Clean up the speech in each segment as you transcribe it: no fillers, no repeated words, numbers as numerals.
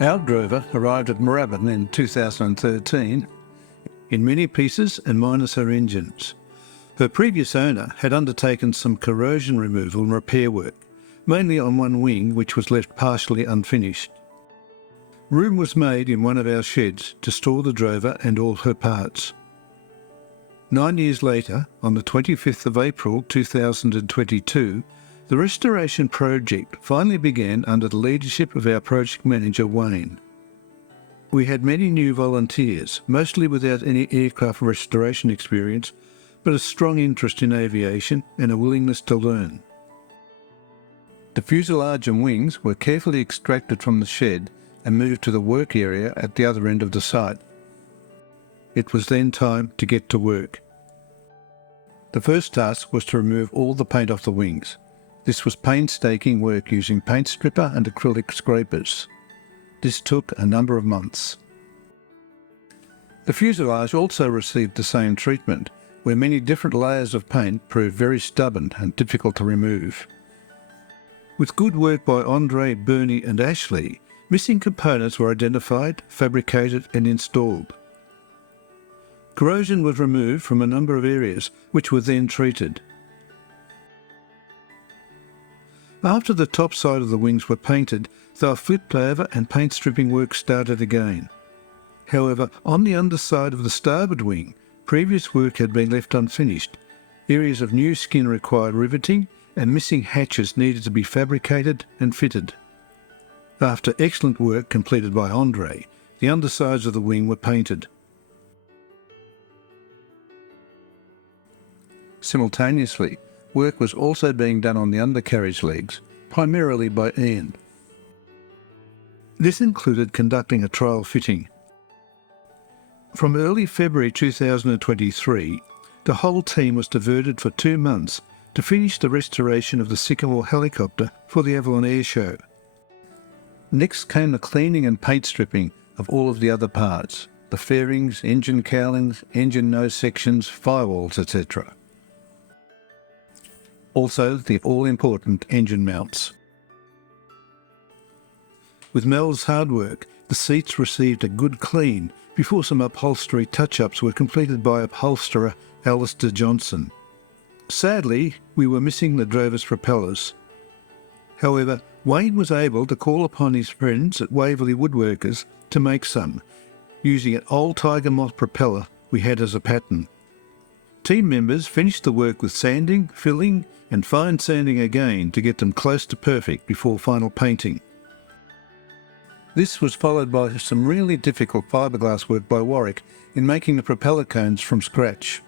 Our drover arrived at Moorabbin in 2013 in many pieces and minus her engines. Her previous owner had undertaken some corrosion removal and repair work, mainly on one wing which was left partially unfinished. Room was made in one of our sheds to store the drover and all her parts. 9 years later, on the 25th of April 2022, the restoration project finally began under the leadership of our project manager, Wayne. We had many new volunteers, mostly without any aircraft restoration experience, but a strong interest in aviation and a willingness to learn. The fuselage and wings were carefully extracted from the shed and moved to the work area at the other end of the site. It was then time to get to work. The first task was to remove all the paint off the wings. This was painstaking work using paint stripper and acrylic scrapers. This took a number of months. The fuselage also received the same treatment, where many different layers of paint proved very stubborn and difficult to remove. With good work by Andre, Bernie and Ashley, missing components were identified, fabricated and installed. Corrosion was removed from a number of areas, which were then treated. After the top side of the wings were painted, they were flipped over and paint stripping work started again. However, on the underside of the starboard wing, previous work had been left unfinished. Areas of new skin required riveting and missing hatches needed to be fabricated and fitted. After excellent work completed by Andre, the undersides of the wing were painted. Simultaneously, work was also being done on the undercarriage legs, primarily by Ian. This included conducting a trial fitting. From early February 2023, the whole team was diverted for 2 months to finish the restoration of the Sycamore helicopter for the Avalon Air Show. Next came the cleaning and paint stripping of all of the other parts, the fairings, engine cowlings, engine nose sections, firewalls, etc. Also, the all-important engine mounts. With Mel's hard work, the seats received a good clean before some upholstery touch-ups were completed by upholsterer Alistair Johnson. Sadly, we were missing the drover's propellers. However, Wayne was able to call upon his friends at Waverley Woodworkers to make some, using an old Tiger Moth propeller we had as a pattern. Team members finished the work with sanding, filling and fine sanding again to get them close to perfect before final painting. This was followed by some really difficult fiberglass work by Warwick in making the propeller cones from scratch.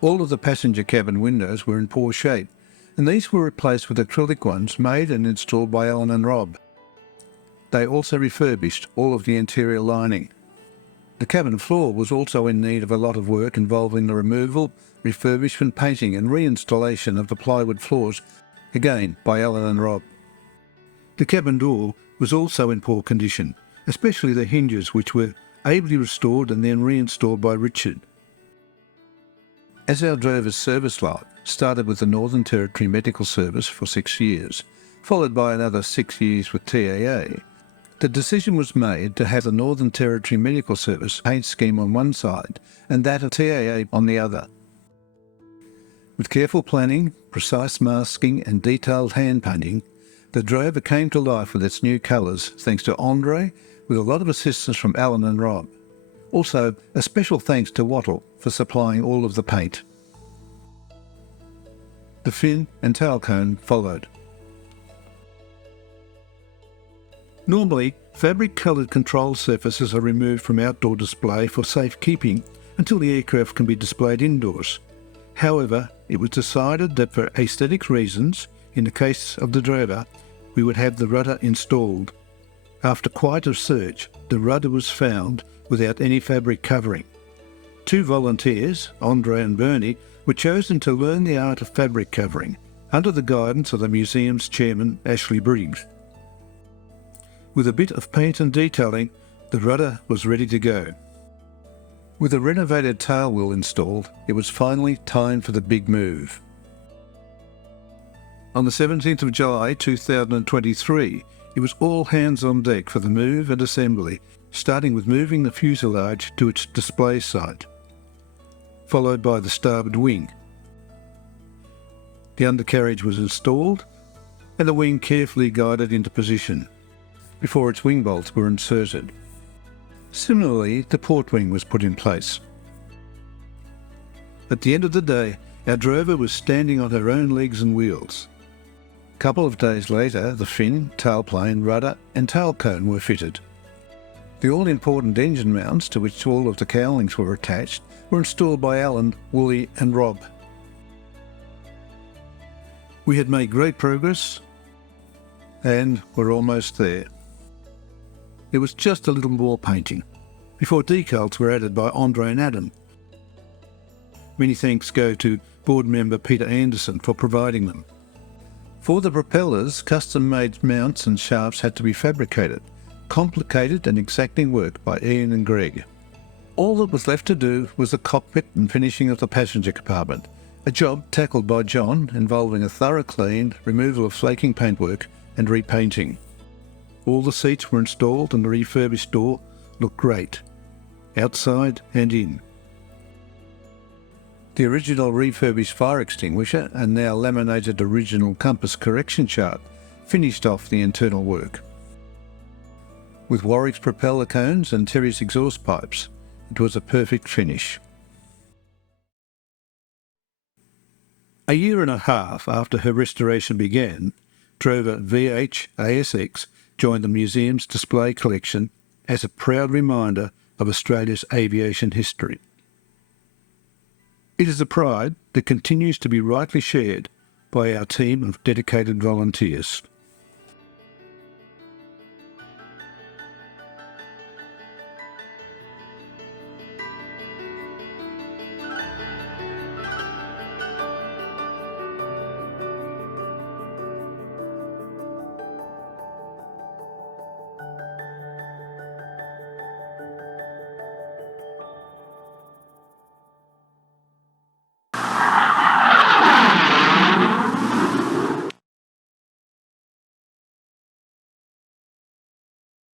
All of the passenger cabin windows were in poor shape, and these were replaced with acrylic ones made and installed by Alan and Rob. They also refurbished all of the interior lining. The cabin floor was also in need of a lot of work involving the removal, refurbishment, painting and reinstallation of the plywood floors, again by Alan and Rob. The cabin door was also in poor condition, especially the hinges, which were ably restored and then reinstalled by Richard. As our drover's service life started with the Northern Territory Medical Service for 6 years, followed by another 6 years with TAA, the decision was made to have the Northern Territory Medical Service paint scheme on one side and that of TAA on the other. With careful planning, precise masking and detailed hand painting, the drover came to life with its new colours thanks to Andre, with a lot of assistance from Alan and Rob. Also, a special thanks to Wattle for supplying all of the paint. The fin and tail cone followed. Normally, fabric-coloured control surfaces are removed from outdoor display for safekeeping until the aircraft can be displayed indoors. However, it was decided that for aesthetic reasons, in the case of the drover, we would have the rudder installed. After quite a search, the rudder was found without any fabric covering. 2 volunteers, Andre and Bernie, were chosen to learn the art of fabric covering under the guidance of the museum's chairman, Ashley Briggs. With a bit of paint and detailing, the rudder was ready to go. With a renovated tail wheel installed, it was finally time for the big move. On the 17th of July 2023, It was all hands on deck for the move and assembly, starting with moving the fuselage to its display site, followed by the starboard wing. The undercarriage was installed and the wing carefully guided into position before its wing bolts were inserted. Similarly, the port wing was put in place. At the end of the day, our drover was standing on her own legs and wheels. A couple of days later, the fin, tailplane, rudder and tail cone were fitted. The all-important engine mounts, to which all of the cowlings were attached, were installed by Alan, Woolley and Rob. We had made great progress and were almost there. There was just a little more painting before decals were added by Andre and Adam. Many thanks go to board member Peter Anderson for providing them. For the propellers, custom-made mounts and shafts had to be fabricated. Complicated and exacting work by Ian and Greg. All that was left to do was the cockpit and finishing of the passenger compartment, a job tackled by John involving a thorough clean, removal of flaking paintwork and repainting. All the seats were installed and the refurbished door looked great, outside and in. The original refurbished fire extinguisher and now laminated original compass correction chart finished off the internal work. With Warwick's propeller cones and Terry's exhaust pipes, it was a perfect finish. A year and a half after her restoration began, drover VH ASX joined the museum's display collection as a proud reminder of Australia's aviation history. It is a pride that continues to be rightly shared by our team of dedicated volunteers.